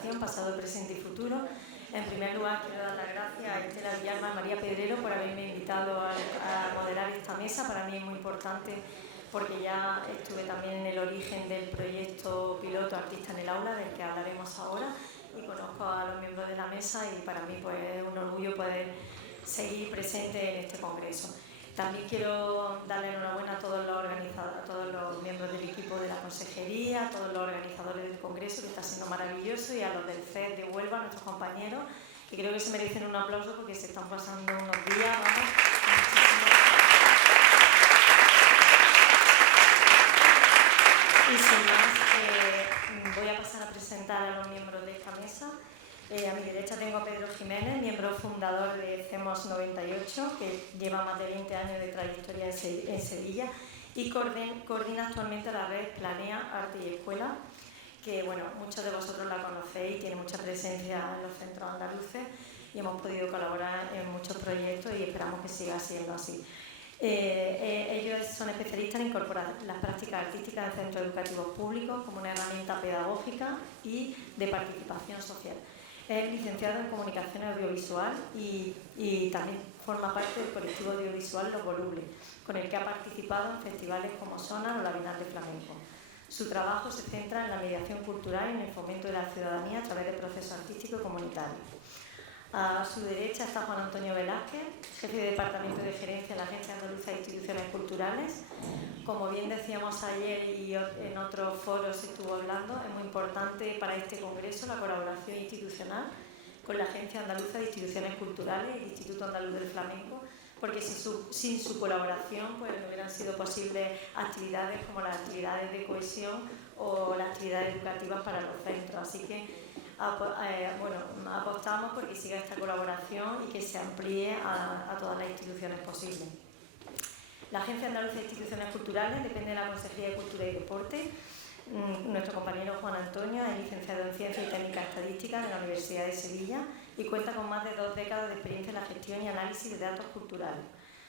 educación, pasado, presente y futuro. En primer lugar, quiero dar las gracias a Estela Villalba y María Pedrero por haberme invitado a moderar esta mesa. Para mí es muy importante porque ya estuve también en el origen del proyecto piloto Artista en el Aula, del que hablaremos ahora, y conozco a los miembros de la mesa y para mí pues, es un orgullo poder seguir presente en este congreso. También quiero darle enhorabuena a todos los miembros del equipo de la consejería, a todos los organizadores del congreso, que está siendo maravilloso, y a los del FED de Huelva, a nuestros compañeros, que creo que se merecen un aplauso porque se están pasando unos días, vamos. Y sin más, voy a pasar a presentar a los miembros de esta mesa. A mi derecha tengo a Pedro Jiménez, miembro fundador de CEMOS 98, que lleva más de 20 años de trayectoria en Sevilla y coordina actualmente la red Planea Arte y Escuela, que bueno, muchos de vosotros la conocéis, tiene mucha presencia en los centros andaluces y hemos podido colaborar en muchos proyectos y esperamos que siga siendo así. Ellos son especialistas en incorporar las prácticas artísticas en centros educativos públicos como una herramienta pedagógica y de participación social. Es licenciado en Comunicación Audiovisual y también forma parte del colectivo audiovisual Los Volubles, con el que ha participado en festivales como Sonar o la Bienal de Flamenco. Su trabajo se centra en la mediación cultural y en el fomento de la ciudadanía a través de procesos artísticos y comunitarios. A su derecha está Juan Antonio Velázquez, jefe de Departamento de Gerencia en la Agencia Andaluza de Instituciones Culturales. Como bien decíamos ayer y en otros foros se estuvo hablando, es muy importante para este congreso la colaboración institucional con la Agencia Andaluza de Instituciones Culturales y el Instituto Andaluz del Flamenco, porque sin su colaboración pues, no hubieran sido posibles actividades como las actividades de cohesión o las actividades educativas para los centros. Así que apostamos por que siga esta colaboración y que se amplíe a todas las instituciones posibles. La Agencia Andaluza de Instituciones Culturales depende de la Consejería de Cultura y Deporte. Nuestro compañero Juan Antonio es licenciado en Ciencias y Técnicas Estadísticas de la Universidad de Sevilla y cuenta con más de 2 décadas de experiencia en la gestión y análisis de datos culturales.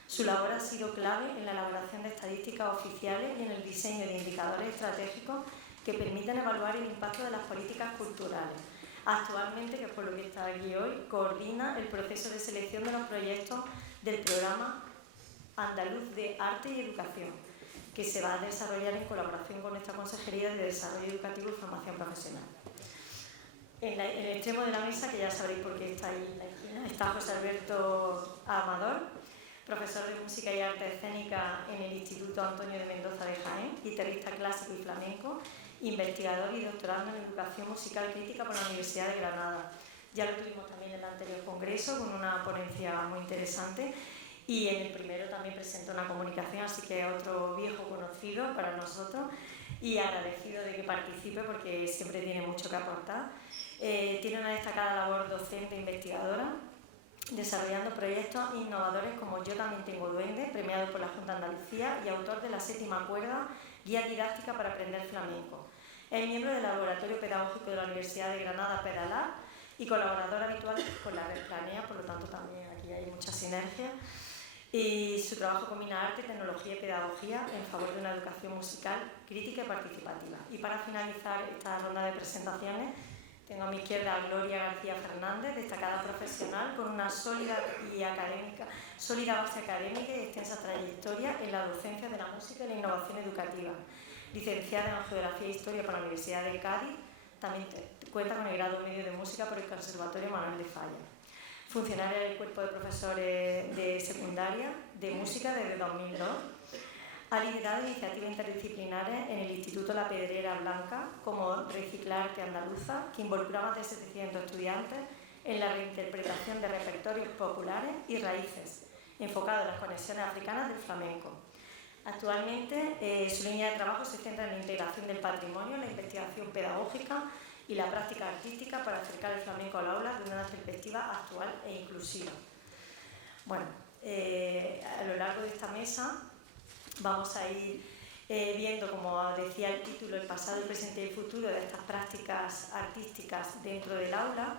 Su labor ha sido clave en la elaboración de estadísticas oficiales y en el diseño de indicadores estratégicos que permiten evaluar el impacto de las políticas culturales. Actualmente, que es por lo que está aquí hoy, coordina el proceso de selección de los proyectos del programa Andaluz de Arte y Educación, que se va a desarrollar en colaboración con nuestra Consejería de Desarrollo Educativo y Formación Profesional. En el extremo de la mesa, que ya sabréis por qué está ahí en la esquina, está José Alberto Amador, profesor de Música y Arte Escénica en el Instituto Antonio de Mendoza de Jaén, guitarrista clásico y flamenco, investigador y doctorando en Educación Musical Crítica por la Universidad de Granada. Ya lo tuvimos también en el anterior congreso con una ponencia muy interesante y en el primero también presentó una comunicación, así que es otro viejo conocido para nosotros y agradecido de que participe porque siempre tiene mucho que aportar. Tiene una destacada labor docente e investigadora, desarrollando proyectos innovadores como Yo también tengo duende, premiado por la Junta de Andalucía y autor de La Séptima Cuerda, guía didáctica para aprender flamenco. Es miembro del Laboratorio Pedagógico de la Universidad de Granada, Pedalab, y colaborador habitual con la red Planea, por lo tanto también aquí hay mucha sinergia. Y su trabajo combina arte, tecnología y pedagogía en favor de una educación musical crítica y participativa. Y para finalizar esta ronda de presentaciones, tengo a mi izquierda a Gloria García Fernández, destacada profesional con una sólida base académica y extensa trayectoria en la docencia de la música y la innovación educativa. Licenciada en Geografía e Historia por la Universidad de Cádiz, también cuenta con el grado medio de música por el Conservatorio Manuel de Falla. Funcionaria del Cuerpo de Profesores de Secundaria de Música desde 2002. Ha liderado iniciativas interdisciplinares en el Instituto La Pedrera Blanca, como Reciclarte Andaluza, que involucra a más de 700 estudiantes en la reinterpretación de repertorios populares y raíces, enfocado en las conexiones africanas del flamenco. Actualmente, su línea de trabajo se centra en la integración del patrimonio, la investigación pedagógica y la práctica artística para acercar el flamenco al aula de una perspectiva actual e inclusiva. Bueno, a lo largo de esta mesa vamos a ir viendo, como decía el título, el pasado, el presente y el futuro de estas prácticas artísticas dentro del aula.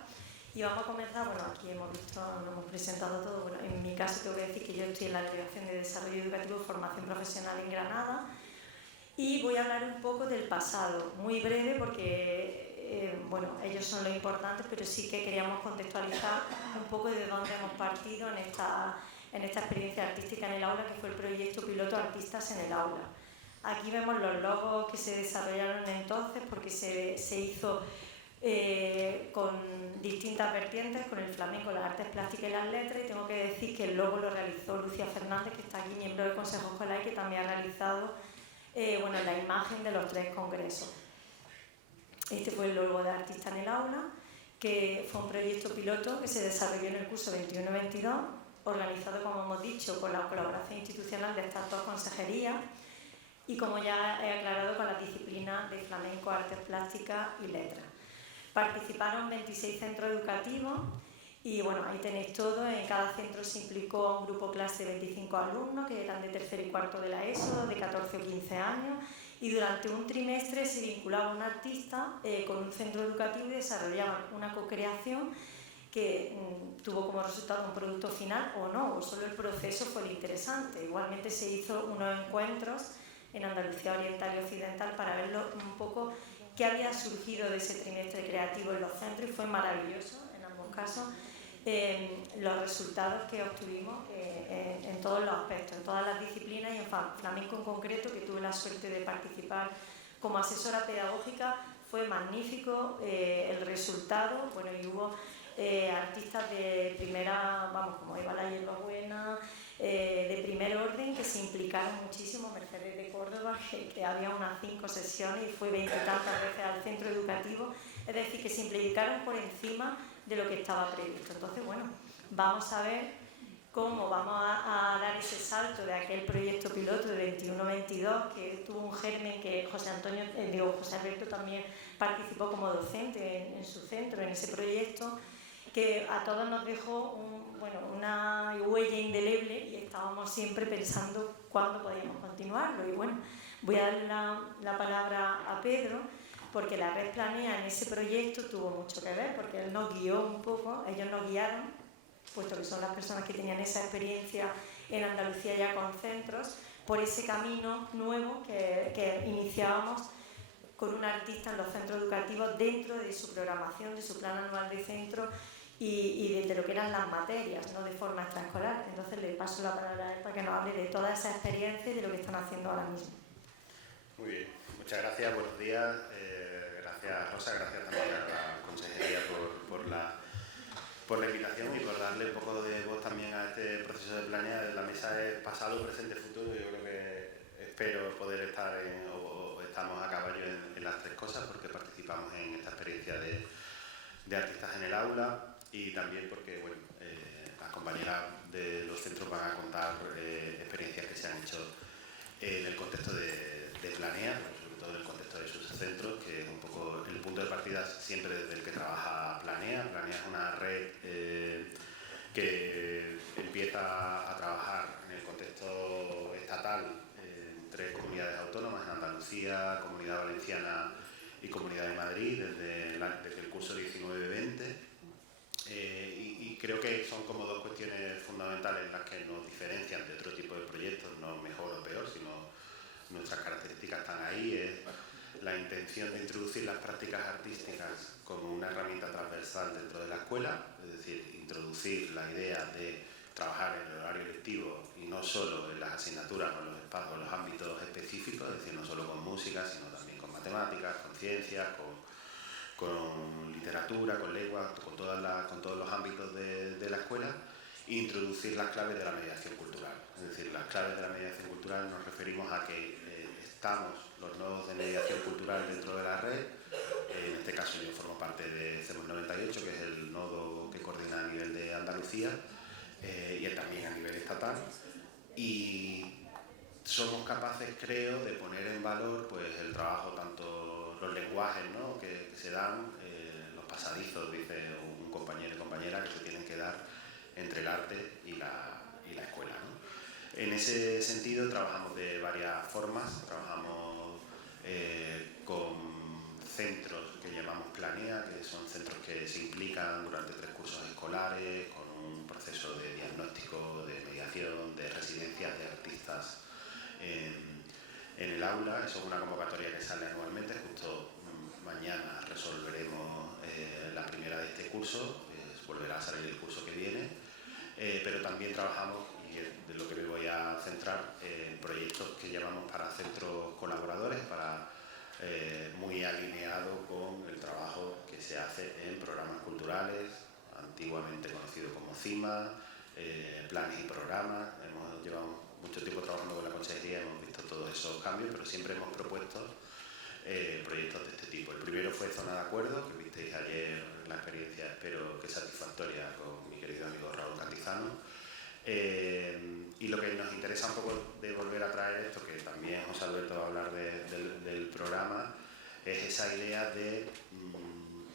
Y vamos a comenzar, bueno, aquí hemos visto, lo hemos presentado todo. Bueno, en mi caso tengo que decir que yo estoy en la Delegación de Desarrollo Educativo y Formación Profesional en Granada y voy a hablar un poco del pasado, muy breve porque bueno, ellos son los importantes, pero sí que queríamos contextualizar un poco de dónde hemos partido en esta experiencia artística en el aula, que fue el proyecto piloto Artistas en el Aula. Aquí vemos los logos que se desarrollaron entonces, porque se hizo con distintas vertientes, con el flamenco, las artes plásticas y las letras, y tengo que decir que el logo lo realizó Lucía Fernández, que está aquí, miembro del Consejo Escolar, y que también ha realizado la imagen de los 3 congresos. Este fue el logo de Artistas en el Aula, que fue un proyecto piloto que se desarrolló en el curso 21-22, organizado, como hemos dicho, con la colaboración institucional de estas 2 consejerías y, como ya he aclarado, con las disciplinas de flamenco, artes plásticas y letras. Participaron 26 centros educativos y bueno, ahí tenéis todo. En cada centro se implicó a un grupo clase de 25 alumnos que eran de tercero y cuarto de la ESO, de 14 o 15 años, y durante un trimestre se vinculaba un artista con un centro educativo y desarrollaban una co-creación que tuvo como resultado un producto final o no, o solo el proceso fue lo interesante. Igualmente se hizo unos encuentros en Andalucía Oriental y Occidental para ver un poco qué había surgido de ese trimestre creativo en los centros, y fue maravilloso en ambos casos los resultados que obtuvimos en todos los aspectos, en todas las disciplinas, y en flamenco en concreto, que tuve la suerte de participar como asesora pedagógica. Fue magnífico el resultado, bueno, y hubo artistas de primera, vamos, como Eva La Hierbabuena, de primer orden, que se implicaron muchísimo. Mercedes de Córdoba, que había unas 5 sesiones y fue 20 y tantas veces al centro educativo, es decir, que se implicaron por encima de lo que estaba previsto. Entonces, bueno, vamos a ver cómo vamos a dar ese salto de aquel proyecto piloto de 21-22, que tuvo un germen que José Alberto también participó como docente en su centro, en ese proyecto, que a todos nos dejó una huella indeleble, y estábamos siempre pensando cuándo podíamos continuarlo. Y bueno, voy a darle la palabra a Pedro, porque la Red Planea en ese proyecto tuvo mucho que ver, porque él nos guió un poco, ellos nos guiaron, puesto que son las personas que tenían esa experiencia en Andalucía ya con centros, por ese camino nuevo que iniciábamos con un artista en los centros educativos dentro de su programación, de su plan anual de centro y de lo que eran las materias, no de forma extraescolar. Entonces le paso la palabra a él para que nos hable de toda esa experiencia y de lo que están haciendo ahora mismo. Muy bien, muchas gracias, buenos días. Gracias Rosa, gracias también a la consejería por la invitación y por darle un poco de voz también a este proceso de planea. La mesa es pasado, presente, futuro. Yo creo que espero poder estar o estamos a caballo en las 3 cosas, porque participamos en esta experiencia de artistas en el aula, y también porque bueno, las compañeras de los centros van a contar experiencias que se han hecho en el contexto de Planea, sobre todo en el contexto de sus centros, que es un poco el punto de partida siempre desde el que trabaja Planea. Planea es una red que empieza a trabajar en el contexto estatal en 3 comunidades autónomas, en Andalucía, Comunidad Valenciana y Comunidad de Madrid, desde el curso 19-20. Y creo que son como 2 cuestiones fundamentales las que nos diferencian de otro tipo de proyectos, no mejor o peor, sino nuestras características están ahí. Es la intención de introducir las prácticas artísticas como una herramienta transversal dentro de la escuela, es decir, introducir la idea de trabajar en el horario lectivo y no solo en las asignaturas o en los espacios, en los ámbitos específicos, es decir, no solo con música, sino también con matemáticas, con ciencias, con literatura, con lengua, con todos los ámbitos de la escuela, e introducir las claves de la mediación cultural. Es decir, las claves de la mediación cultural nos referimos a que estamos los nodos de mediación cultural dentro de la red. En este caso yo formo parte de CEMOS 98, que es el nodo que coordina a nivel de Andalucía y también a nivel estatal. Y somos capaces, creo, de poner en valor pues, el trabajo, tanto los lenguajes, ¿no?, que se dan, los pasadizos, dice un compañero y compañera, que se tienen que dar entre el arte y la escuela, ¿no? En ese sentido trabajamos de varias formas. Trabajamos con centros que llamamos Planea, que son centros que se implican durante 3 cursos escolares, con un proceso de diagnóstico, de mediación, de residencias de artistas en el aula. Eso es una convocatoria que sale anualmente. Justo mañana resolveremos curso, volverá a salir el curso que viene, pero también trabajamos, y es de lo que me voy a centrar, en proyectos que llamamos para centros colaboradores, muy alineado con el trabajo que se hace en programas culturales, antiguamente conocido como CIMA, planes y programas. Hemos llevado mucho tiempo trabajando con la consejería, hemos visto todos esos cambios, pero siempre hemos propuesto proyectos de este tipo. El primero fue Zona de Acuerdo, que visteis ayer la experiencia, espero que satisfactoria, con mi querido amigo Raúl Cantizano. Y lo que nos interesa un poco de volver a traer esto, que también José Alberto va a hablar del programa, es esa idea de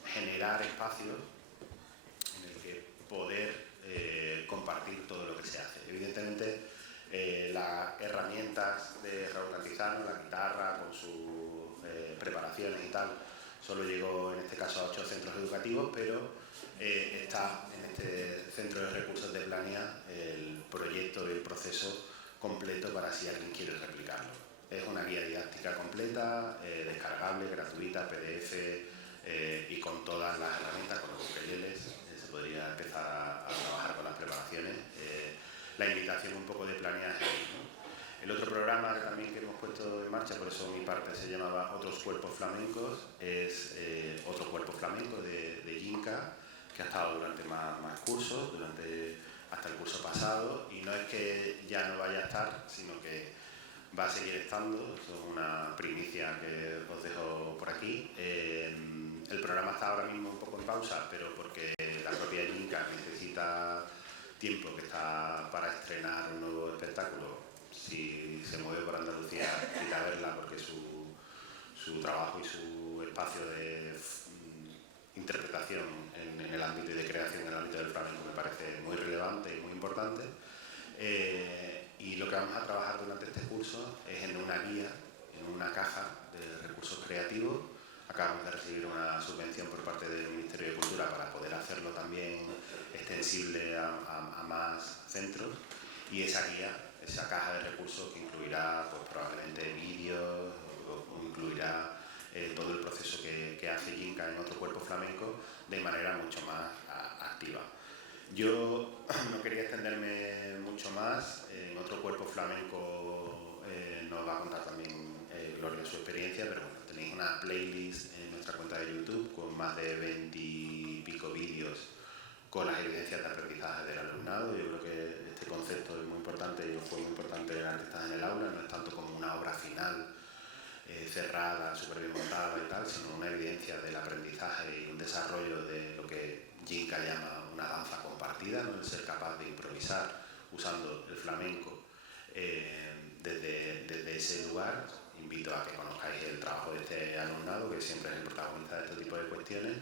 generar espacios en el que poder compartir todo lo que se hace. Evidentemente, las herramientas de Raúl Cantizano, la guitarra con sus preparaciones y tal, solo llegó en este caso a 8 centros educativos, pero está en este centro de recursos de Plania el proyecto y el proceso completo para si alguien quiere replicarlo. Es una guía didáctica completa, descargable, gratuita, PDF y con todas las herramientas, con los ukeleles, se podría empezar a trabajar con las preparaciones. La invitación un poco de Plania es ahí, ¿no? El otro programa también que hemos puesto en marcha, por eso mi parte se llamaba Otros Cuerpos Flamencos, es otro cuerpo flamenco de Yinka, que ha estado durante más cursos, hasta el curso pasado, y no es que ya no vaya a estar, sino que va a seguir estando. Esto es una primicia que os dejo por aquí. El programa está ahora mismo un poco en pausa, pero porque la propia Yinka necesita tiempo, que está para estrenar un nuevo espectáculo. Si se mueve por Andalucía, ir a verla, porque su trabajo y su espacio de interpretación en el ámbito y de creación en el ámbito del flamenco me parece muy relevante y muy importante. Y lo que vamos a trabajar durante este curso es en una guía, en una caja de recursos creativos. Acabamos de recibir una subvención por parte del Ministerio de Cultura para poder hacerlo también extensible a más centros, y esa guía, esa caja de recursos que incluirá pues, probablemente vídeos, o incluirá todo el proceso que hace Yinka en Otro Cuerpo Flamenco de manera mucho más activa. Yo no quería extenderme mucho más. En Otro Cuerpo Flamenco nos va a contar también Gloria su experiencia, pero bueno, tenéis una playlist en nuestra cuenta de YouTube con más de 20 y pico vídeos con las evidencias de aprendizaje del alumnado. Yo creo que este concepto es muy importante y fue muy importante en Artistas en el Aula, no es tanto como una obra final cerrada, súper bien montada y tal, sino una evidencia del aprendizaje y un desarrollo de lo que Yinka llama una danza compartida, ¿no? El ser capaz de improvisar usando el flamenco desde ese lugar. Invito a que conozcáis el trabajo de este alumnado, que siempre es el protagonista de este tipo de cuestiones.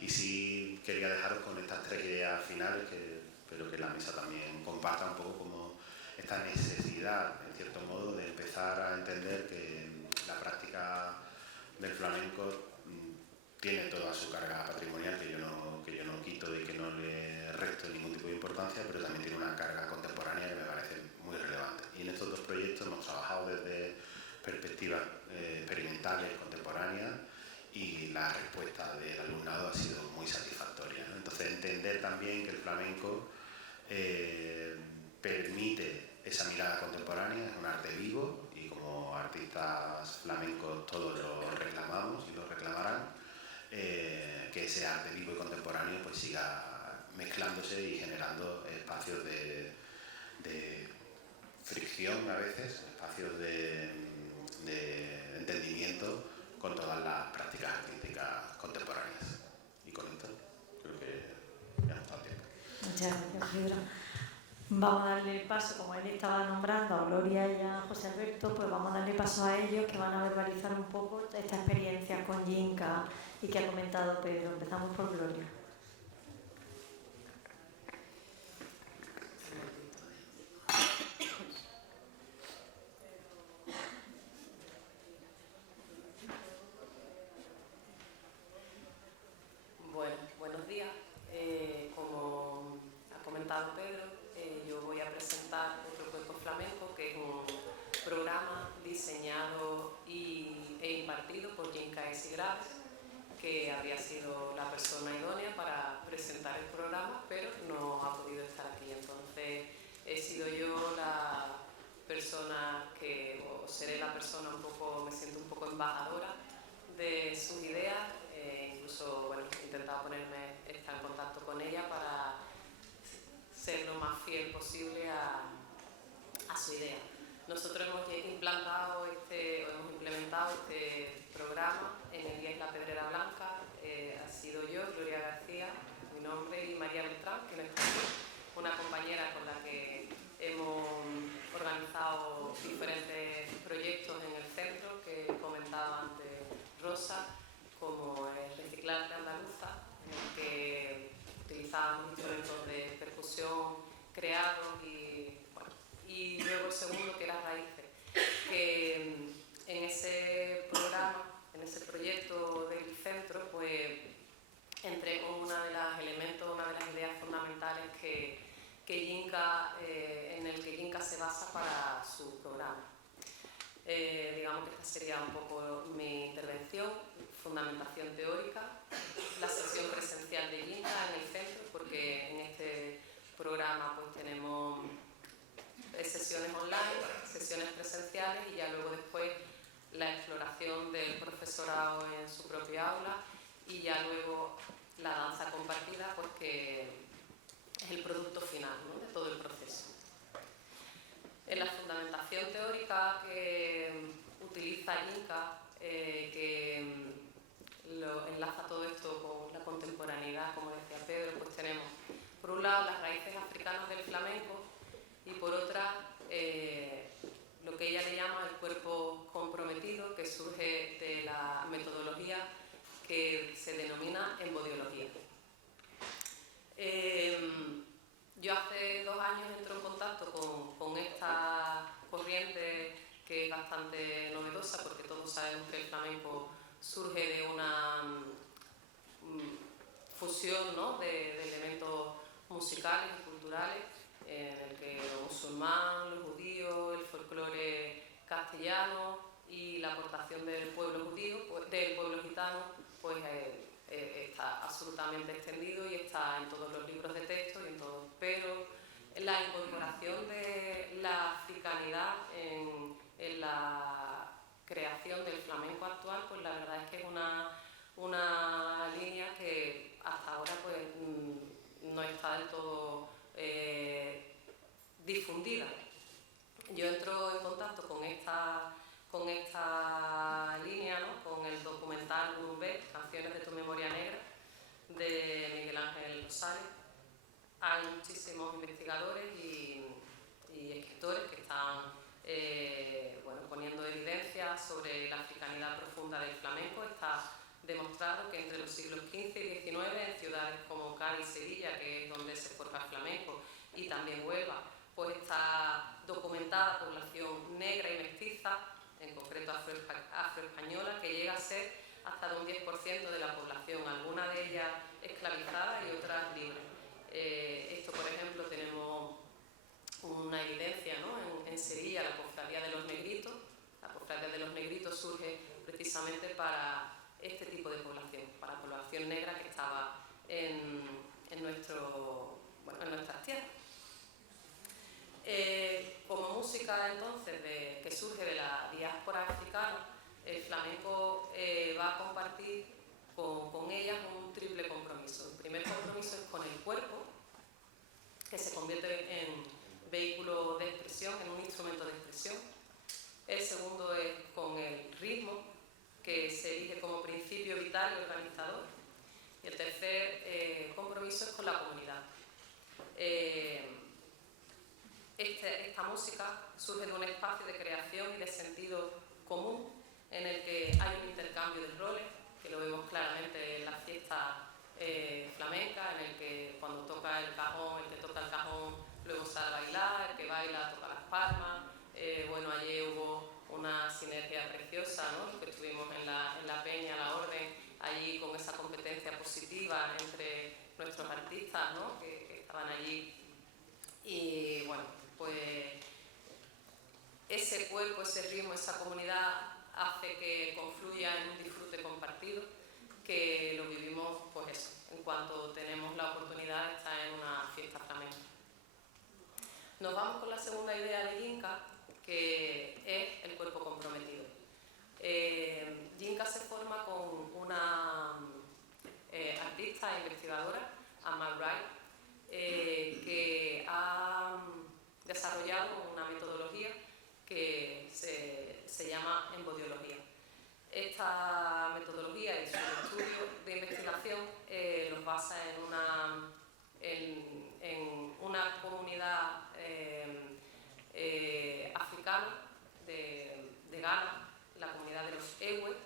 Y sí quería dejaros con estas 3 ideas finales, que espero que la mesa también comparta un poco como esta necesidad, en cierto modo, de empezar a entender que la práctica del flamenco tiene toda su carga patrimonial, que yo no quito y que no le resto ningún tipo de importancia, pero también tiene una carga contemporánea que me parece muy relevante. Y en estos 2 proyectos hemos trabajado desde perspectivas experimentales, contemporáneas, y la respuesta del alumnado ha sido muy satisfactoria, ¿no? Entonces, entender también que el flamenco permite esa mirada contemporánea, es un arte vivo, y como artistas flamencos todos lo reclamamos y lo reclamarán, que ese arte vivo y contemporáneo pues siga mezclándose y generando espacios de fricción a veces, espacios de entendimiento con todas las prácticas artísticas contemporáneas. Y con esto creo que ya hemos dado tiempo. Muchas gracias, Pedro. Vamos a darle paso, como él estaba nombrando a Gloria y a José Alberto, pues vamos a darle paso a ellos, que van a verbalizar un poco esta experiencia con Yinka y que ha comentado Pedro. Empezamos por Gloria. Bueno, buenos días. Como ha comentado Pedro, yo voy a presentar Otro Cuerpo Flamenco, que es un programa diseñado e impartido por Yinka Graves, que habría sido sido la persona idónea para presentar el programa, pero no ha podido estar aquí. Entonces he sido yo la persona que, o seré la persona un poco, me siento un poco embajadora de sus ideas, incluso bueno, he intentado estar en contacto con ella para ser lo más fiel posible a su idea. Nosotros hemos implementado este programa en el IES La Pedrera Blanca. Ha sido yo, Gloria García, mi nombre, y María Beltrán, que es una compañera con la que hemos organizado diferentes proyectos en el centro que comentaba antes Rosa, como el Reciclaje Andaluza, en el que utilizábamos instrumentos de percusión creados y luego el segundo, que era Raíces, que en ese programa, en ese proyecto del centro, pues entré con una de las ideas fundamentales en el que Yinka se basa para su programa. Digamos que esta sería un poco mi intervención, fundamentación teórica, la sesión presencial de Yinka en el centro, porque en este programa pues tenemos sesiones online, sesiones presenciales y ya luego después la exploración del profesorado en su propia aula y ya luego la danza compartida, pues que es el producto final, ¿no?, de todo el proceso. En la fundamentación teórica que utiliza Yinka, que lo enlaza todo esto con la contemporaneidad, como decía Pedro, pues tenemos por un lado las raíces africanas del flamenco y por otra lo que ella le llama el cuerpo comprometido, que surge de la metodología que se denomina embodiología. Yo hace 2 años entro en contacto con esta corriente que es bastante novedosa, porque todos sabemos que el flamenco surge de una fusión, ¿no?, de elementos musicales y culturales, en el que lo musulmán, los judíos, el folclore castellano y la aportación del pueblo judío, del pueblo gitano, pues está absolutamente extendido y está en todos los libros de texto y en todo. Pero la incorporación de la africanidad en la creación del flamenco actual, pues la verdad es que es una línea que hasta ahora pues no está del todo difundida. Yo entro en contacto con esta línea, ¿no?, con el documental Numbé, Canciones de tu memoria negra, de Miguel Ángel Rosales. Hay muchísimos investigadores y escritores que están poniendo evidencia sobre la africanidad profunda del flamenco. Está demostrado que entre los siglos XV y XIX, en ciudades como Cádiz y Sevilla, que es donde se forja el flamenco, y también Huelva, pues está documentada población negra y mestiza, en concreto afroespañola, que llega a ser hasta de un 10% de la población, algunas de ellas esclavizadas y otras libres. Esto, por ejemplo, tenemos una evidencia, ¿no?, en Sevilla, la Cofradía de los Negritos. La Cofradía de los Negritos surge precisamente para este tipo de población, para la población negra que estaba en nuestras tierras. Como música, entonces, que surge de la diáspora africana, el flamenco va a compartir con ellas un triple compromiso. El primer compromiso es con el cuerpo, que se convierte en vehículo de expresión, en un instrumento de expresión. El segundo es con el ritmo, que se elige como principio vital y organizador. Y el tercer compromiso es con la comunidad. Esta música surge de un espacio de creación y de sentido común, en el que hay un intercambio de roles, que lo vemos claramente en las fiestas flamencas, en el que cuando toca el cajón, el que toca el cajón luego sale a bailar, el que baila toca las palmas. Ayer hubo una sinergia preciosa, ¿no?, que estuvimos en la Peña, la Orden, allí con esa competencia positiva entre nuestros artistas, ¿no?, que estaban allí. Y bueno, pues ese cuerpo, ese ritmo, esa comunidad hace que confluya en un disfrute compartido. que lo vivimos, pues eso, en cuanto tenemos la oportunidad de estar en una fiesta flamenca. Nos vamos con la segunda idea de Yinka, que es el cuerpo comprometido. Yinka se forma con una artista e investigadora, Amal Wright, que ha desarrollado una metodología que se llama embodiología. Esta metodología y su estudio de investigación los basa en una comunidad africana de Ghana, la comunidad de los Ewe,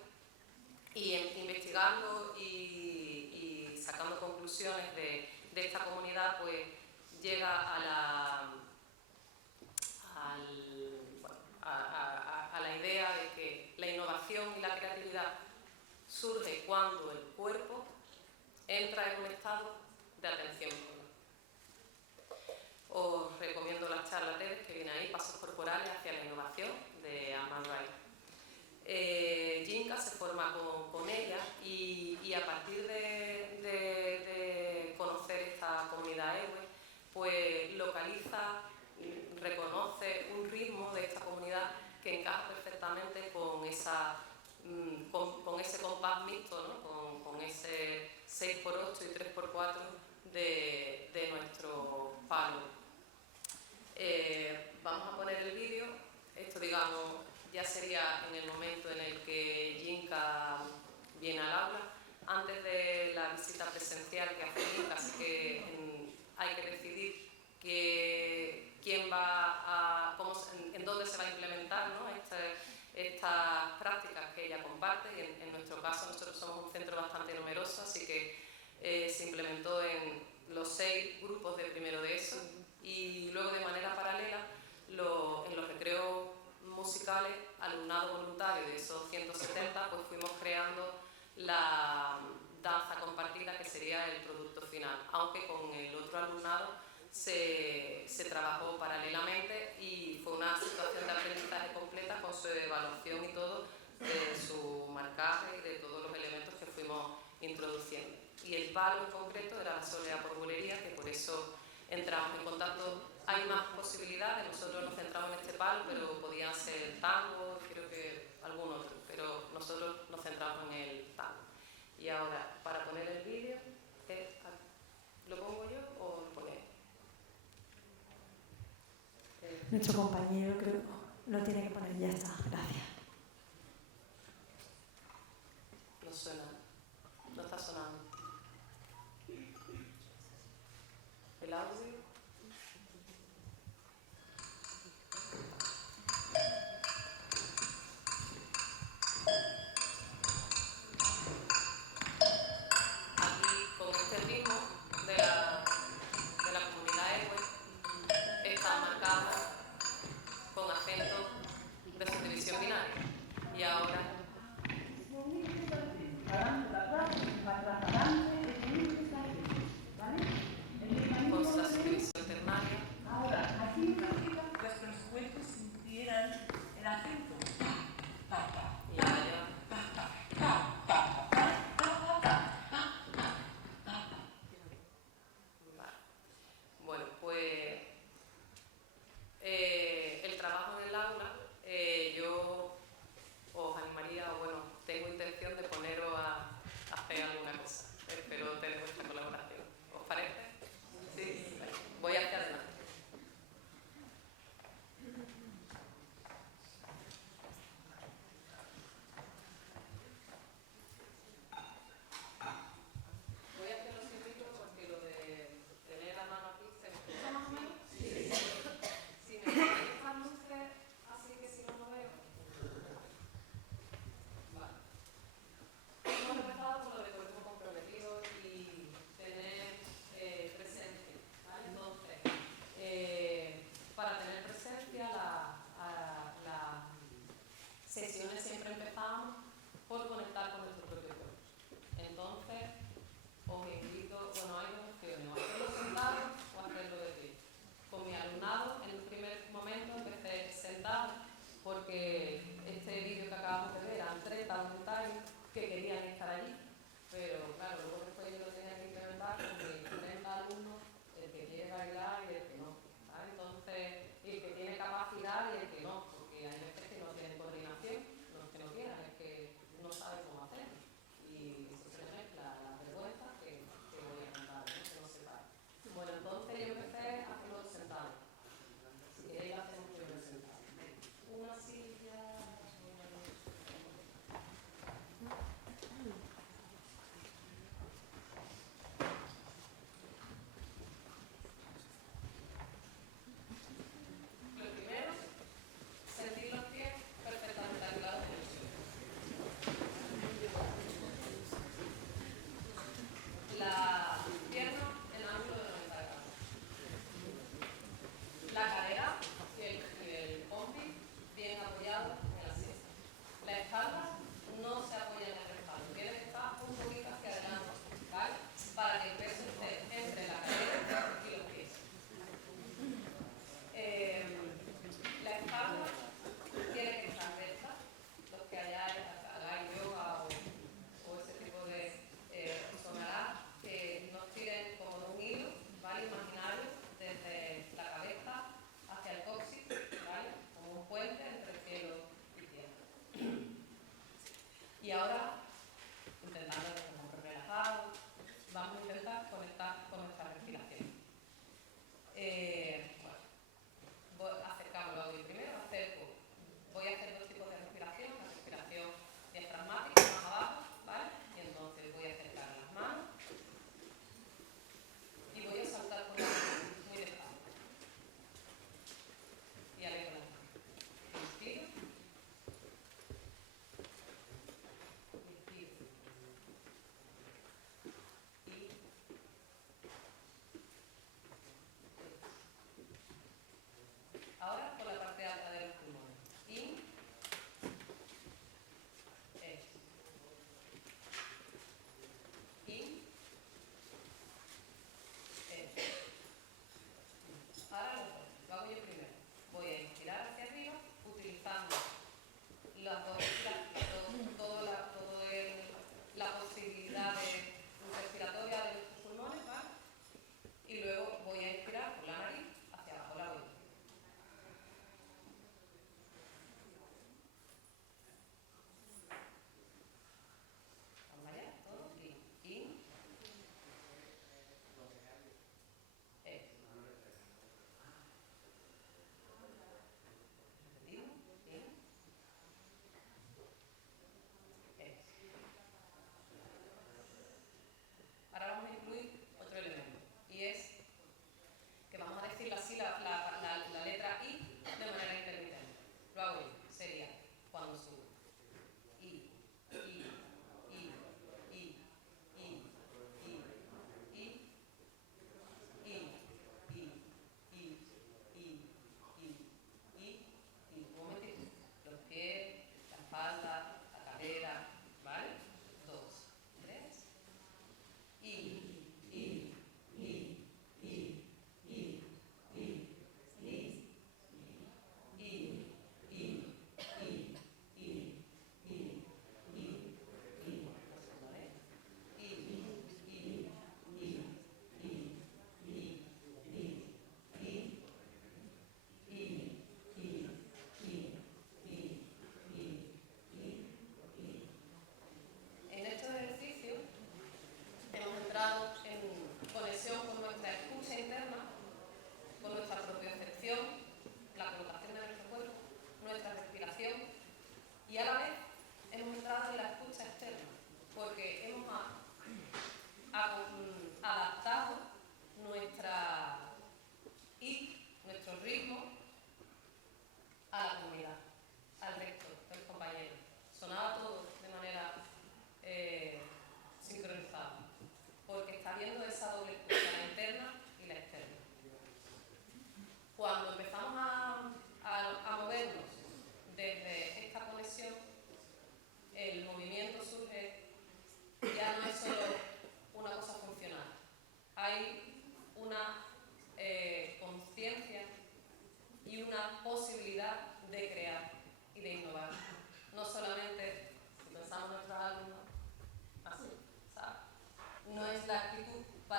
y investigando y sacando conclusiones de esta comunidad, pues llega a la idea de que la innovación y la creatividad surge cuando el cuerpo entra en un estado de atención plena. Os recomiendo las charlas TED que viene ahí, Pasos corporales hacia la innovación, de Amal Wright. Yinka se forma con ella y a partir de conocer esta comunidad Ewe, pues localiza, reconoce un ritmo de esta comunidad que encaja perfectamente con ese compás mixto, ¿no? con ese 6x8 y 3x4 de nuestro palo. Vamos a poner el vídeo. Esto, digamos, ya sería en el momento en el que Yinka viene al aula. Antes de la visita presencial que hace Yinka, así que hay que decidir quién va en dónde se va a implementar, ¿no? Estas prácticas que ella comparte, y en nuestro caso nosotros somos un centro bastante numeroso, así que se implementó en los 6 grupos de primero de ESO, y luego de manera paralela en los recreos musicales, alumnado voluntario de esos 170, pues fuimos creando la danza compartida, que sería el producto final, aunque con el otro alumnado se trabajó paralelamente, y fue una situación de aprendizaje completa con su evaluación y todo, de su marcaje y de todos los elementos que fuimos introduciendo. Y el palo en concreto era la solea por bulería, que por eso entramos en contacto. Hay más posibilidades, nosotros nos centramos en este palo, pero podían ser tango, creo que algún otro, pero nosotros nos centramos en el tango. Y ahora, para poner el vídeo, ¿lo pongo yo o lo ponéis? Nuestro compañero creo lo tiene que poner, ya está, gracias. No suena, no está sonando. El audio. Aquí, con este ritmo de la comunidad Ewe, está marcado con acentos de subdivisión binaria.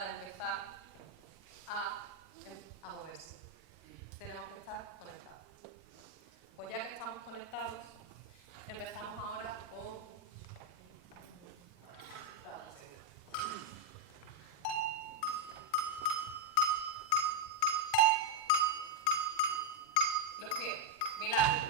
para empezar a moverse. Tenemos que estar conectados. Pues ya que estamos conectados, empezamos ahora con la base. Los pies, mirad.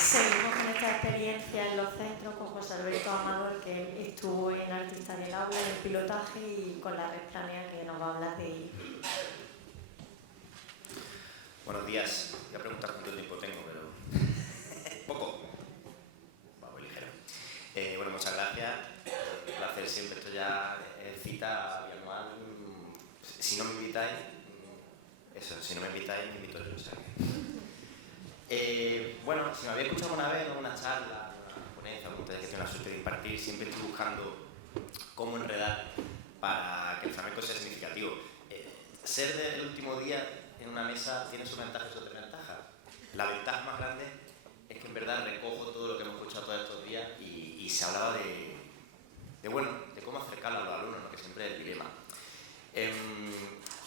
Seguimos con esta experiencia en los centros con José Alberto Amador, que estuvo en Artista en el Agua, en el pilotaje, y con la Red Planea, que nos va a hablar de ello. Buenos días. Voy a preguntar cuánto tiempo tengo, pero poco. Vamos, ligero. Bueno, muchas gracias. Un placer siempre. Esto ya es cita bianual. Si no me invitáis, si no me invitáis, me invito yo. O sea bueno, si me habéis escuchado una vez en una charla, una ponencia, algún taller que tengo la suerte de impartir, siempre estoy buscando cómo enredar para que el flamenco sea significativo. Ser del último día en una mesa tiene sus ventajas y sus desventajas. La ventaja más grande es que en verdad recojo todo lo que hemos escuchado todos estos días y se hablaba de cómo acercarlo a los alumnos, ¿no? Que siempre es el dilema.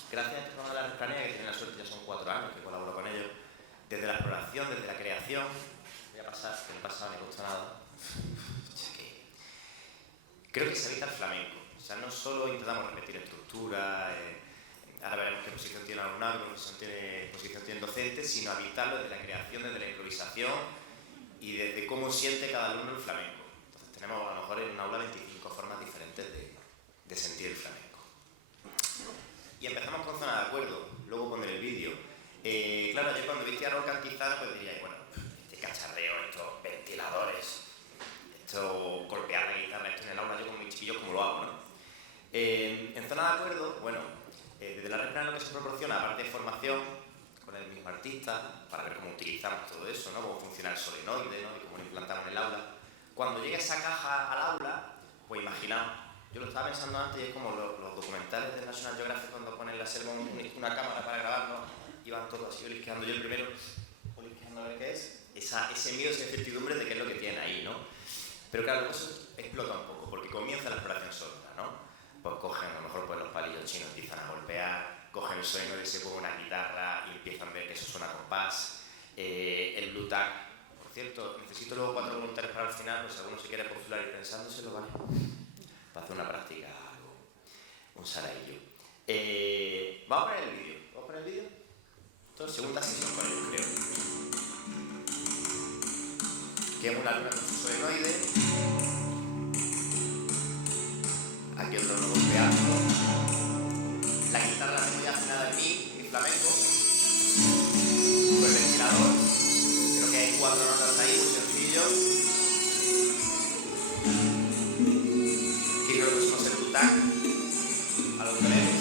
Gracias a este programa de la Red Planea, que tiene la suerte, ya son 4 años que colaboro con ellos, desde la exploración, desde la creación, voy a pasar, que no pasa, me gusta nada. Creo que se habita el flamenco. O sea, no solo intentamos repetir estructuras, ahora veremos qué posición tiene el alumnado, qué posición tiene el docente, sino habitarlo desde la creación, desde la improvisación y desde cómo siente cada alumno el flamenco. Entonces tenemos a lo mejor en un aula 25 formas diferentes de sentir el flamenco. Y empezamos con zona de acuerdo, luego poner el vídeo. Claro, yo cuando viste a Roca Antizana, pues diría, bueno, cacharreo, estos ventiladores, esto golpear la guitarra, esto en el aula, yo con mis chiquillos como lo hago, ¿no? En zona de acuerdo, bueno, desde la red lo que se proporciona, aparte de formación con el mismo artista, para ver cómo utilizamos todo eso, ¿no? Cómo funciona el solenoide, ¿no? Y cómo lo implantamos en el aula. Cuando llegue esa caja al aula, pues imaginaos, yo lo estaba pensando antes y es como los documentales de National Geographic cuando ponen la selva una cámara para grabarlo, iban todos así olisqueando, yo el primero, olisqueando a ver qué es, ese miedo, esa incertidumbre de qué es lo que tiene ahí, ¿no? Pero claro, eso explota un poco, porque comienza la exploración sonora, ¿no? Pues cogen, a lo mejor pues los palillos chinos empiezan a golpear, cogen el sonido y se ponen una guitarra y empiezan a ver que eso suena a compás, el Blue Tag. Por cierto, necesito luego 4 voluntarios para el final, pues si alguno se quiere postular y pensándoselo, ¿vale? Para hacer una práctica, algo, un saraillo. Vamos a poner el vídeo. ¿Vamos a poner el vídeo? Entonces, segunda sesión con ellos, creo. Que es una luna con su solenoide. Aquí otro no golpeando. La guitarra la tengo ya afinada en mi flamenco. Con el ventilador. Creo que hay 4 notas ahí, muy sencillo. Aquí creo que somos el Bután. A los trenes.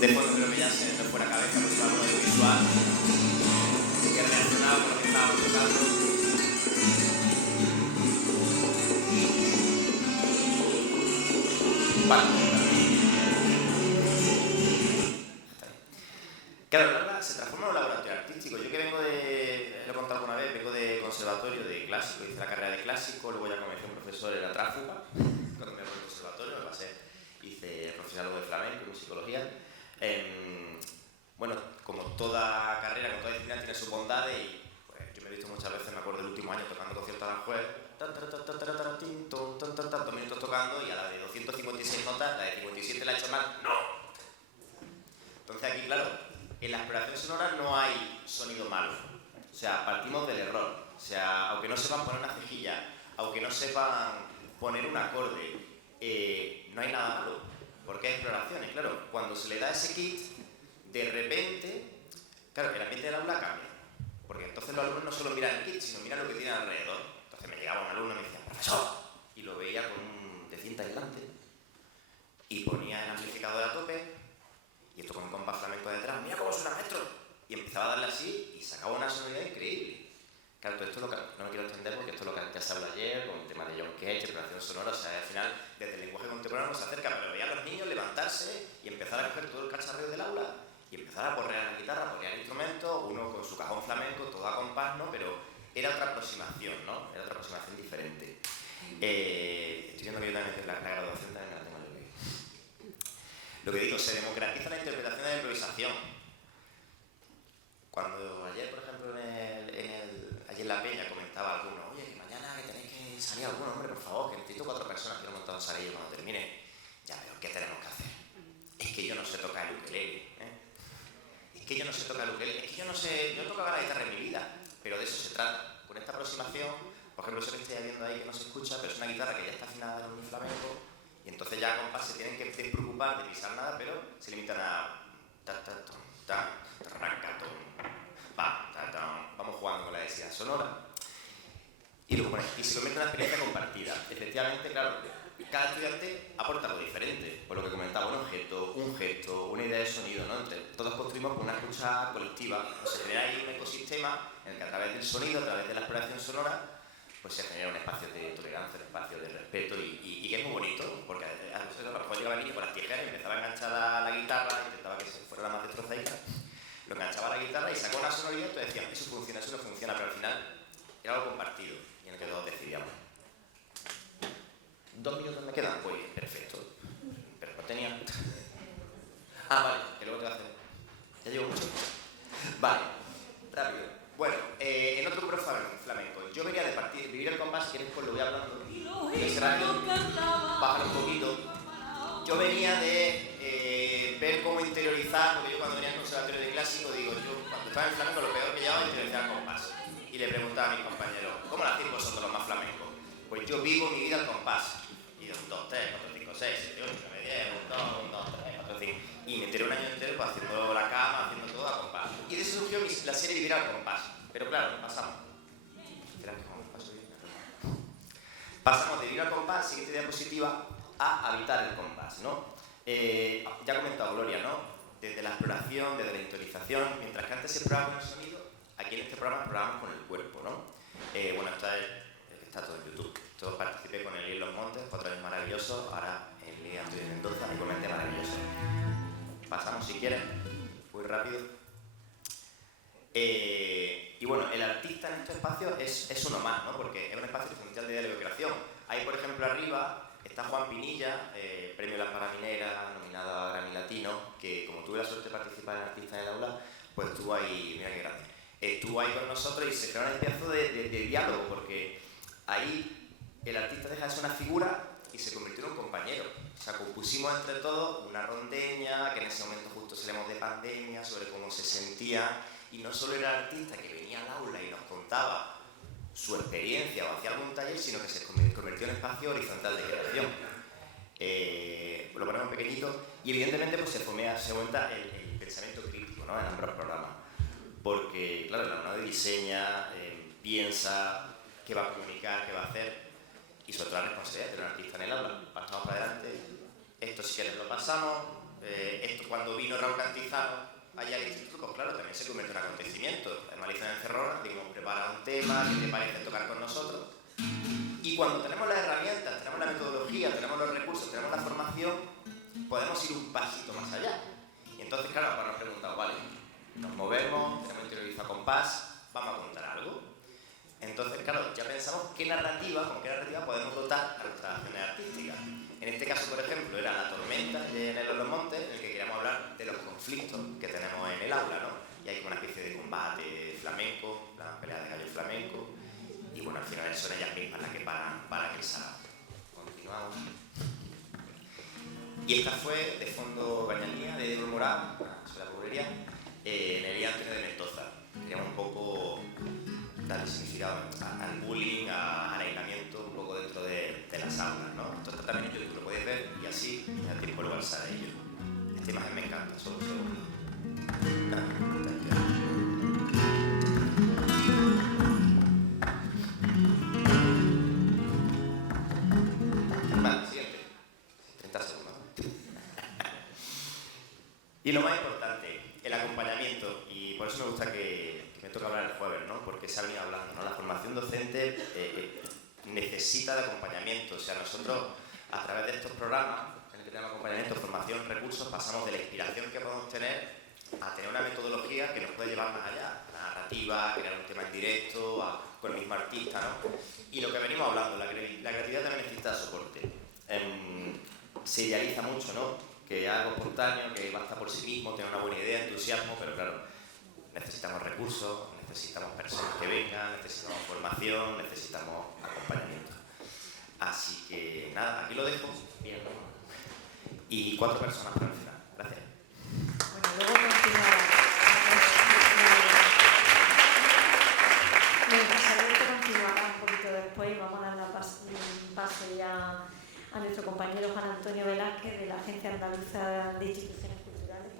De fondo creo que ya se me fue la cabeza, pues algo de visual. Que reaccionaba con lo que estábamos tocando. Vale. Claro, el aula se transforma en un laboratorio artístico. Yo que vengo de, lo he contado alguna vez, vengo de conservatorio, de clásico, hice la carrera de clásico, luego ya comencé un profesor en la tráfuga, cuando me fui al conservatorio, me pasé, hice profesional de flamenco y musicología. Bueno, como toda carrera, como toda disciplina tiene sus bondades y pues, yo me he visto muchas veces, me acuerdo del último año tocando concierto a Aranjuez, 2 minutos tocando y a la de 256 notas, la de 57 la he hecho mal, ¡no! Entonces aquí, claro, en la exploración sonora no hay sonido malo, o sea, partimos del error, o sea, aunque no sepan poner una cejilla, aunque no sepan poner un acorde, no hay nada malo, porque hay exploraciones, claro, cuando se le da ese kit, de repente, claro, el ambiente del aula cambia, porque entonces los alumnos no solo miran el kit, sino miran lo que tienen alrededor. Entonces me llegaba un alumno y me decía, ¡profesor! Y lo veía de cinta aislante, y ponía el amplificador a tope, y esto con un compás flamenco detrás, ¡mira cómo suena, maestro! Y empezaba a darle así, y sacaba una sonoridad increíble. Claro, todo esto es lo que no me quiero extender porque esto es lo que se habla ayer, con el tema de John Cage, exploración sonora, o sea, al final, desde el lenguaje contemporáneo nos acerca, pero veía a los niños levantarse y empezar a coger todo el cacharreo del aula y empezar a porrear la guitarra, porrear instrumentos, uno con su cajón flamenco, todo a compás, ¿no? Pero era otra aproximación, ¿no? Era otra aproximación diferente. Estoy viendo que yo también la graduación también la tengo yo. Lo que digo, se democratiza la interpretación de la improvisación. Cuando ayer, por ejemplo, allí en La Peña comentaba alguno, oye, que mañana que tenéis que salir alguno, hombre, por favor, que necesito 4 personas que no montan un salillo cuando termine. Ya, pero ¿qué tenemos que hacer? Es que yo no sé tocar el ukelele, Es que yo no sé tocar el ukelele, es que yo no sé, yo no tocaba la guitarra en mi vida, pero de eso se trata. Con esta aproximación, por ejemplo, eso que estáis viendo ahí que no se escucha, pero es una guitarra que ya está afinada en un flamenco, y entonces ya a compás se tienen que despreocupar de pisar nada, pero se limitan a vamos jugando con la densidad sonora y se convierte en una experiencia compartida. Efectivamente, claro, cada estudiante aporta algo diferente, por lo que comentaba, un gesto, una idea de sonido, ¿no? Entre todos construimos una escucha colectiva, se genera ahí un ecosistema en el que a través del sonido, a través de la exploración sonora, pues se genera un espacio de tolerancia, un espacio de respeto y que es muy bonito, porque a lo mejor llegaba el niño con las tijeras y empezaba a enganchar la guitarra, intentaba que fuera la más destrozadita, lo enganchaba a la guitarra y sacaba una sonoridad y tú decías, eso no funciona, pero al final era algo compartido y en el que todos decidíamos. 2 minutos me quedan, pues perfecto, pero no tenía... vale, que luego te va a hacer... ¿Ya llevo mucho? Vale, rápido. Bueno, en otro grupo flamenco, yo venía de vivir el compás, si queréis pues lo voy hablando, es rápido, bajar un poquito. Yo venía de ver cómo interiorizar, porque yo cuando venía al conservatorio de clásico, digo, yo cuando estaba en flamenco lo peor que llevaba era interiorizar el compás. Y le preguntaba a mis compañeros, ¿cómo lo hacéis vosotros los más flamencos? Pues yo vivo mi vida al compás. Y 1, 2, 3, 4, 5, 6, 7, 8, 9, 10, 1, 2, 1, 2, hacen. Y me enteré un año entero pues, haciendo la cama, haciendo todo a compás. Y de eso surgió la serie Vivir al compás. Pero claro, pasamos. Pasamos de vivir al compás, siguiente diapositiva, a habitar el compás, ¿no? Ya ha comentado Gloria, ¿no? Desde la exploración, desde la interiorización, mientras que antes se exploraba con el sonido, aquí en este programa exploramos con el cuerpo, ¿no? Bueno, está todo en YouTube. Yo participé con el Los Montes, 4 años maravillosos, ahora el Antonio Mendoza, igualmente maravilloso. Pasamos, si quieren, muy rápido. Y bueno, el artista en estos espacios es uno más, ¿no? Porque es un espacio esencial de diálogo y creación. Ahí, por ejemplo, arriba está Juan Pinilla, premio Lámpara Minera, nominado a Grammy Latino, que como tuve la suerte de participar en Artista en el Aula, pues estuvo ahí, mira qué grande, estuvo ahí con nosotros y se creó un espacio de diálogo, porque ahí el artista deja de ser una figura y se convirtió en un compañero. O sea, compusimos entre todos una rondeña, que en ese momento justo salimos de pandemia, sobre cómo se sentía. Y no solo era el artista que venía al aula y nos contaba su experiencia o hacía algún taller, sino que se convirtió en un espacio horizontal de creación. Lo ponemos pequeñito y evidentemente pues, se fomenta el pensamiento crítico, ¿no? En ambos programas. Porque, claro, el alumnado diseña, piensa qué va a comunicar, qué va a hacer y sobre todo la responsabilidad de tener un artista en el aula. Pasamos para adelante, esto si quieres lo pasamos, esto cuando vino Raúl Cantizano allá al instituto, pues claro, también se convierte en un acontecimiento. Además, Alicia en Encerrona, dijimos, prepara un tema, ¿qué te parece tocar con nosotros? Y cuando tenemos las herramientas, tenemos la metodología, tenemos los recursos, tenemos la formación, podemos ir un pasito más allá. Y entonces, claro, ahora nos preguntamos, vale, nos movemos, tenemos interiorizado compás, vamos a contar algo. Entonces, claro, ya pensamos con qué narrativa podemos dotar a nuestras acciones artísticas. En este caso, por ejemplo, era La Tormenta en el Los Montes, en el que queríamos hablar de los conflictos que tenemos en el aula, ¿no? Y hay como una especie de combate flamenco, la pelea de gallo flamenco, y bueno, al final son ellas mismas las que para que salga. Continuamos. Y esta fue de fondo Cañanía, de Diego Morán, sobre la pobrería, en el Antonio de Mendoza. Queríamos un poco darle significado al bullying, al aislamiento, un poco dentro de las aulas, ¿no? Esto está también en YouTube, lo podéis ver y así me da tiempo luego al sala de ello. Esta imagen me encanta, solo un segundo. Vale, siguiente. 30 segundos. Y lo más importante, el acompañamiento, y por eso me gusta que me toca hablar el jueves, ¿no? Porque se ha venido hablando, ¿no? La formación docente necesita de acompañamiento. O sea, nosotros, a través de estos programas, en el que tenemos acompañamiento, formación, recursos, pasamos de la inspiración que podemos tener a tener una metodología que nos puede llevar más allá. La narrativa, crear un tema en directo, con el mismo artista, ¿no? Y lo que venimos hablando, la creatividad también necesita soporte. Se idealiza mucho, ¿no? Que es algo espontáneo, que basta por sí mismo, tener una buena idea, entusiasmo, pero claro, necesitamos recursos, necesitamos personas que vengan, necesitamos formación, necesitamos acompañamiento. Así que nada, aquí lo dejo. Bien. Y 4 personas para el final. Gracias. Bueno, luego continuará. Nuestro saludo continuará un poquito después. Vamos a dar un paso ya a nuestro compañero Juan Antonio Velázquez de la Agencia Andaluza de Instituciones Culturales,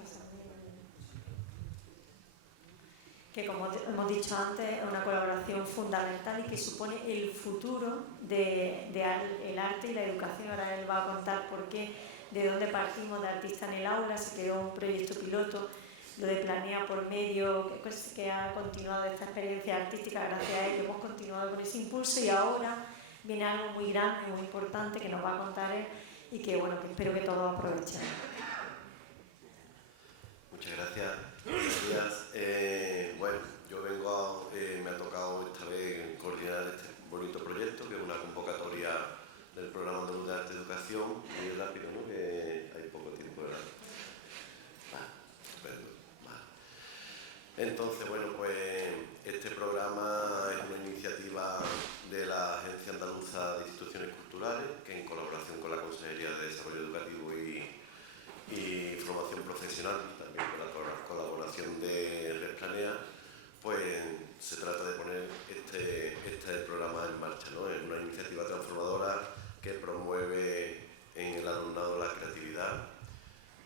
que como hemos dicho antes es una colaboración fundamental y que supone el futuro del arte y la educación. Ahora él va a contar por qué, de dónde partimos de Artista en el Aula, se creó un proyecto piloto, lo de Planea por Medio, que ha continuado esta experiencia artística. Gracias a ello hemos continuado con ese impulso y ahora viene algo muy grande, muy importante que nos va a contar él y que, bueno, que espero que todos aprovechen. Muchas gracias. Buenos días. Bueno, yo me ha tocado esta vez coordinar este bonito proyecto, que es una convocatoria del Programa Andaluz de Arte y Educación. Muy rápido, ¿no? Que hay poco tiempo, ¿verdad? Entonces, bueno, pues este programa es una iniciativa de la Agencia Andaluza de Instituciones Culturales, que en colaboración con la Consejería de Desarrollo Educativo y Formación Profesional, también con la colaboración de Red Planea, pues se trata de poner este programa en marcha, ¿no? Es una iniciativa transformadora que promueve en el alumnado la creatividad,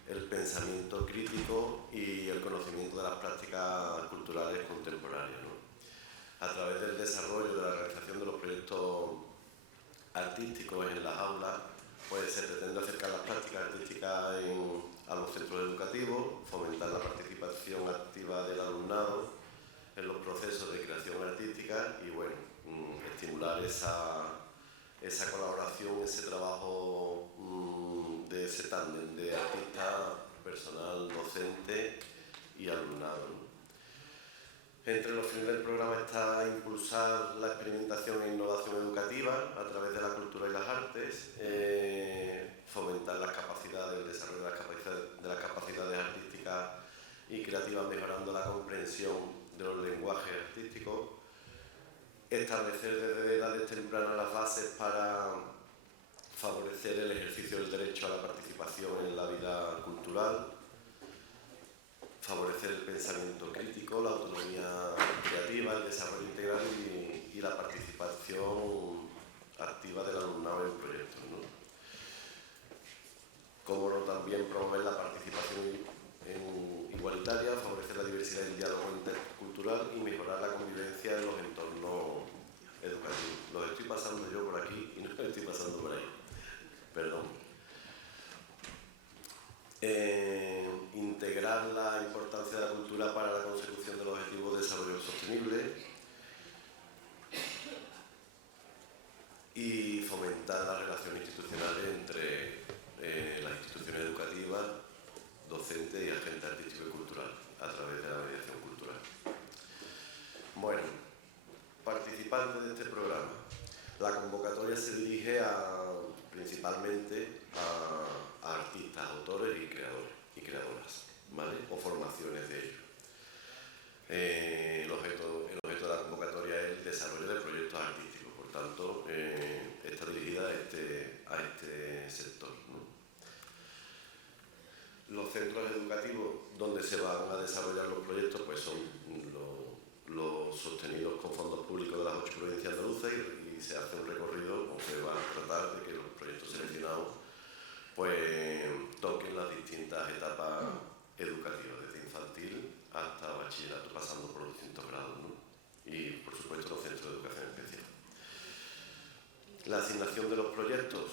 el pensamiento pensamiento crítico y el conocimiento de las prácticas culturales contemporáneas, ¿no? A través del desarrollo de la realización de los proyectos artísticos en las aulas, pues se pretende acercar las prácticas artísticas a los centros educativos, fomentar la participación activa del alumnado en los procesos de creación artística y, bueno, estimular esa colaboración, ese trabajo de ese tándem de artista, personal, docente y alumnado. Entre los fines del programa está impulsar la experimentación e innovación educativa a través de la cultura y las artes, fomentar las capacidades, el desarrollo de las capacidades artísticas y creativas, mejorando la comprensión de los lenguajes artísticos, establecer desde edades tempranas las bases para favorecer el ejercicio del derecho a la participación en la vida cultural, favorecer el pensamiento crítico, la autonomía creativa, el desarrollo integral y la participación activa del alumnado en proyectos, ¿no? Como no, también promover la participación igualitaria, favorecer la diversidad y el diálogo intercultural y mejorar la convivencia en los entornos educativos. Los estoy pasando yo por aquí y no los estoy pasando por ahí. Perdón. Integrar la importancia de la cultura para la consecución de los objetivos de desarrollo sostenible y fomentar las relaciones institucionales entre las instituciones educativas, docentes y agentes artísticos y culturales a través de la mediación cultural. Bueno, participantes de este programa. La convocatoria se dirige principalmente a artistas, autores y creadores y creadoras, ¿vale? O formaciones de ellos. El objeto de la convocatoria es el desarrollo de proyectos artísticos, por tanto, está dirigida a este sector, ¿no? Los centros educativos donde se van a desarrollar los proyectos pues son los sostenidos con fondos públicos de las 8 provincias andaluzas y se hace un recorrido donde se va a tratar de que los proyectos seleccionados pues toquen las distintas etapas educativas, desde infantil hasta bachillerato, pasando por los distintos grados, ¿no? Y por supuesto los centros de educación especial. La asignación de los proyectos.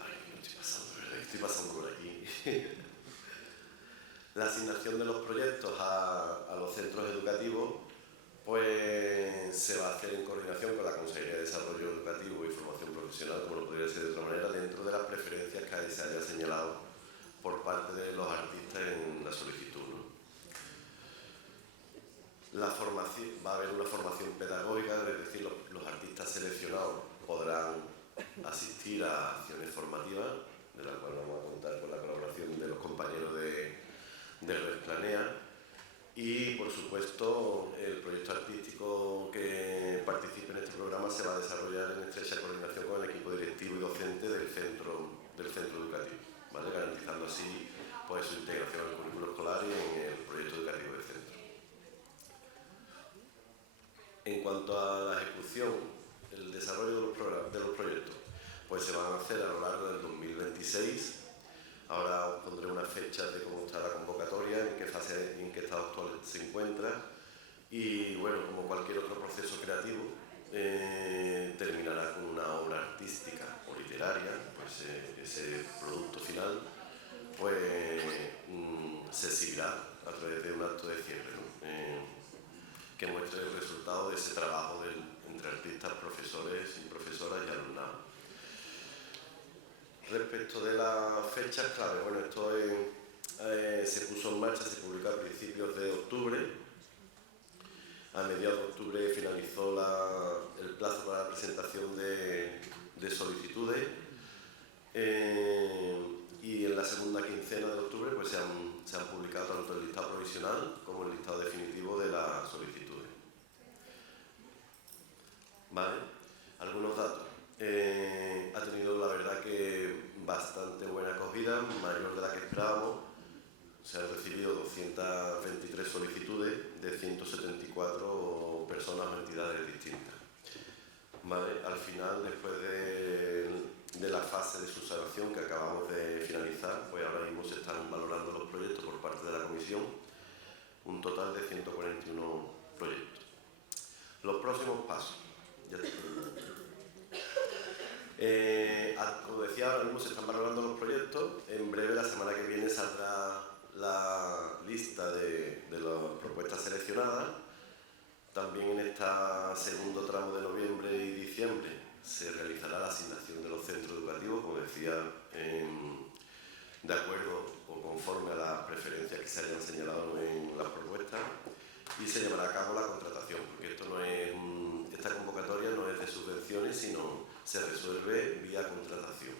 Ay, no estoy pasando, ¿verdad? Estoy pasando por aquí. La asignación de los proyectos a los centros educativos pues se va a hacer en coordinación con la Consejería de Desarrollo Educativo y Formación Profesional, como no podría ser de otra manera, dentro de las preferencias que se haya señalado por parte de los artistas en la solicitud, ¿no? La formación, va a haber una formación pedagógica, es decir, los artistas seleccionados podrán asistir a acciones formativas, de las cuales vamos a contar con la colaboración de los compañeros de Red Planea. Y, por supuesto, el proyecto artístico que participe en este programa se va a desarrollar en estrecha coordinación con el equipo directivo y docente del centro educativo, ¿vale? Garantizando así pues, su integración en el currículo escolar y en el proyecto educativo del centro. En cuanto a la ejecución, el desarrollo de los proyectos, pues se van a hacer a lo largo del 2026. Ahora os pondré unas fechas de cómo está la convocatoria, en qué fase, en qué estado actual se encuentra y, bueno, como cualquier otro proceso creativo, terminará con una obra artística o literaria, pues ese producto final, pues se exhibirá a través de un acto de cierre, ¿no? Que muestre el resultado de ese trabajo entre artistas, profesores y profesoras y alumnado. Respecto de las fechas clave, bueno, esto se puso en marcha, se publicó a principios de octubre. A mediados de octubre finalizó el plazo para la presentación de solicitudes y en la segunda quincena de octubre pues, se han publicado tanto el listado provisional como el listado definitivo de las solicitudes. ¿Vale? Algunos datos. Ha tenido la verdad que bastante buena acogida, mayor de la que esperábamos. Se han recibido 223 solicitudes de 174 personas o entidades distintas. ¿Vale? Al final, después de la fase de subsanación que acabamos de finalizar, finalizar, pues ahora mismo se están valorando los proyectos por parte de la comisión, un total de 141 proyectos. Los próximos pasos. Como decía, ahora mismo se están valorando los proyectos. En breve, la semana que viene, saldrá la lista de las propuestas seleccionadas. También en este segundo tramo de noviembre y diciembre se realizará la asignación de los centros educativos, como decía, de acuerdo o conforme a las preferencias que se hayan señalado en las propuestas, y se llevará a cabo la contratación, porque esta convocatoria no es de subvenciones, sino se resuelve vía contratación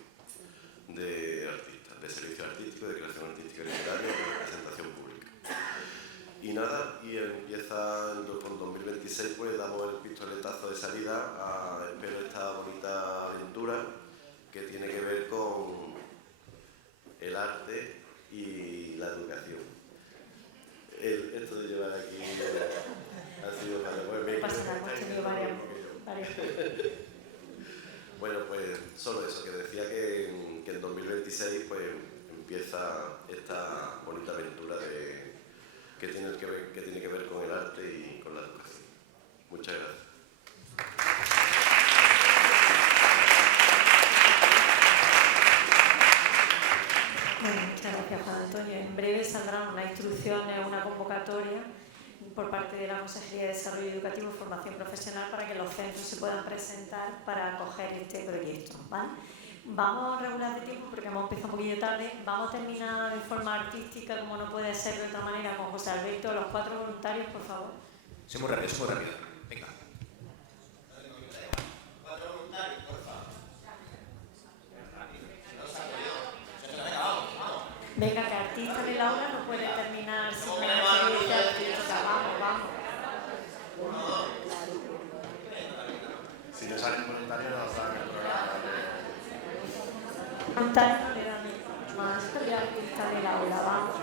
de artistas, de servicios artísticos, de creación artística y literaria y de representación pública. Y nada, y empieza con 2026, pues damos el pistoletazo de salida a, espero, esta bonita aventura que tiene que ver con el arte y la educación. Esto de llevar aquí ha sido para... Bueno, pues solo eso, que decía que en 2026 pues empieza esta bonita aventura que tiene que ver con el arte y con la educación. Muchas gracias. Bueno, muchas gracias, Juan Antonio. En breve saldrán unas instrucciones, una convocatoria por parte de la Consejería de Desarrollo Educativo y Formación Profesional para que los centros se puedan presentar para acoger este proyecto, ¿vale? Vamos a regular de tiempo porque hemos empezado un poquillo tarde. Vamos a terminar de forma artística, como no puede ser de otra manera, con José Alberto. Los 4 voluntarios, por favor. Soy muy rápido, Venga. 4 voluntarios, por favor. Venga, que artista en el aula no puede terminar sin una experiencia artística. Vamos. Si no salen voluntarios, nos dan el programa de... Voluntarios no le dan más que artista en el aula, vamos.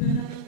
programa